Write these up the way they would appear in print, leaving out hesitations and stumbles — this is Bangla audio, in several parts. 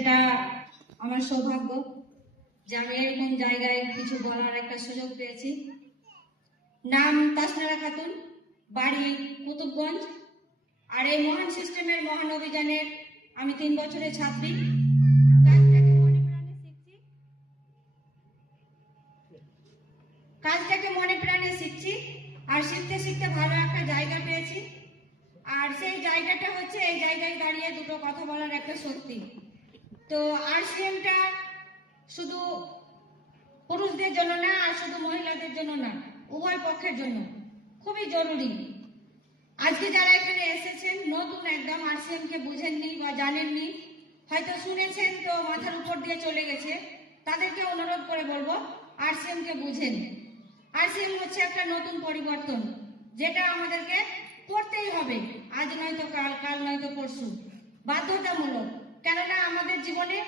এটা আমার সৌভাগ্য যে আমি এরকম জায়গায় কিছু বলার একটা সুযোগ পেয়েছি। নাম তাসনারা খাতুন, বাড়ি কুতুবগঞ্জ। আর এই মহান সিস্টেমের মহান অভিযানের আমি 3 বছরের ছাত্রী। কাজটাকে মনে প্রাণে শিখছি আর শিখতে শিখতে ভালো একটা জায়গা পেয়েছি। আর সেই জায়গাটা হচ্ছে এই জায়গায় দাঁড়িয়ে দুটো কথা বলার একটা শক্তি। তো আরসিএমটা শুধু পুরুষদের জন্য না আর শুধু মহিলাদের জন্য না, উভয় পক্ষের জন্য খুবই জরুরি। আজকে যারা এখানে এসেছেন নতুন একদম আরসিএম কে বুঝেননি বা জানেননি, হয়তো শুনেছেন তো মাথার উপর দিয়ে চলে গেছে, তাদেরকে অনুরোধ করে বলবো আরসিএম কে বুঝেন। আরসিএম হচ্ছে একটা নতুন পরিবর্তন, যেটা আমাদেরকে করতেই হবে, আজ নয়তো কাল, কাল নয়তো পরশু, বাধ্যতামূলক। কেননা আমাদের জীবনে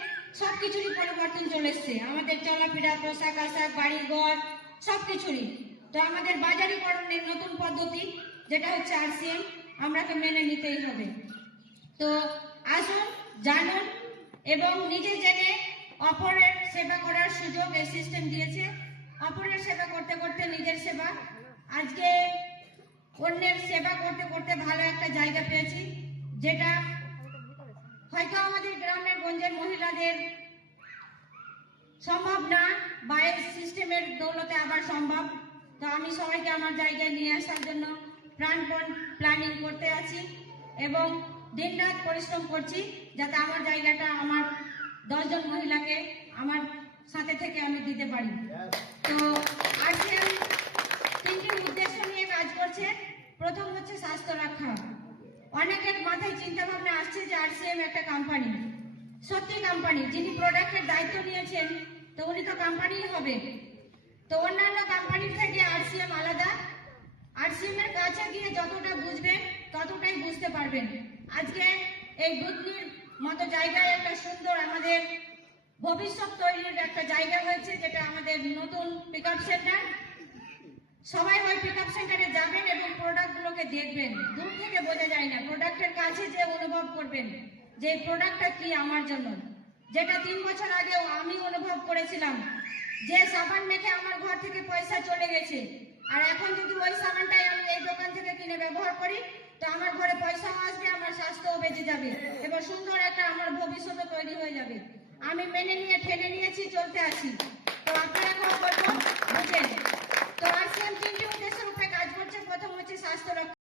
সবকিছুরই পরিবর্তন চলে এসছে, আমাদের চলাফেরা, পোশাক আশাক, বাড়ি ঘর সবকিছুরই। তো আমাদের বাজারিকরণের নতুন পদ্ধতি যেটা হচ্ছে আরসিএম, আমরাকে মেনে নিতেই হবে। তো আসুন, জানুন এবং নিজে জেনে অপরের সেবা করার সুযোগ এই সিস্টেম দিয়েছে। অপরের সেবা করতে করতে নিজের সেবা, আজকে অন্যের সেবা করতে করতে ভালো একটা জায়গা পেয়েছি, যেটা হয়তো আমাদের গ্রামের গঞ্জের মহিলাদের সম্ভব না, বা এই সিস্টেমের দৌলতে আবার সম্ভব। তো আমি সবাইকে আমার জায়গায় নিয়ে আসার জন্য প্রাণপণ প্ল্যানিং করতে আছি এবং দিনরাত পরিশ্রম করছি যাতে আমার জায়গাটা আমার 10 জন মহিলাকে আমার সাথে থেকে আমি দিতে পারি। তো আরসিএম 3টি উদ্দেশ্য নিয়ে কাজ করছে। প্রথম হচ্ছে স্বাস্থ্য রক্ষা। অনেকের মাথায় চিন্তা ভাবনা আসছে যে আরসিএম একটা কোম্পানি। সত্যি কোম্পানি, যিনি প্রোডাক্টের দায়িত্ব নিয়েছেন তো উনি তো কোম্পানিই হবে। তো অন্যান্য কোম্পানির থেকে আরসিএম আলাদা। আরসিএম এর কাছে গিয়ে যতটা বুঝবেন ততটাই বুঝতে পারবেন। আজকে এই বুদ্ধনির মতো জায়গায় একটা সুন্দর আমাদের ভবিষ্যৎ তৈরির একটা জায়গা হয়েছে, যেটা আমাদের নতুন পিকআপ সেন্টার। সবাই ওই পিকআপ সেন্টারে যাবেন এবং প্রোডাক্ট গুলোকে দেখবেন। দূর থেকে বোঝা যায় না, প্রোডাক্টের কাছে যে অনুভব করবেন যে প্রোডাক্টটা কি আমার জন্য। যেটা 3 বছর আগেও আমি অনুভব করেছিলাম যে সাবান মেখে আমার ঘর থেকে পয়সা চলে গেছে, আর এখন যদি ওই সাবানটাই আমি এই দোকান থেকে কিনে ব্যবহার করি তো আমার ঘরে পয়সাও আসবে, আমার স্বাস্থ্যও বেঁচে যাবে এবং সুন্দর একটা আমার ভবিষ্যৎও তৈরি হয়ে যাবে। আমি মেনে নিয়ে ঠেলে নিয়েছি, চলতে আছি। তো আপনারা বুঝেন। তো আরসিএম 3টি উদ্দেশ্যের উপরে কাজ করছে। প্রথম হচ্ছে স্বাস্থ্য রক্ষা।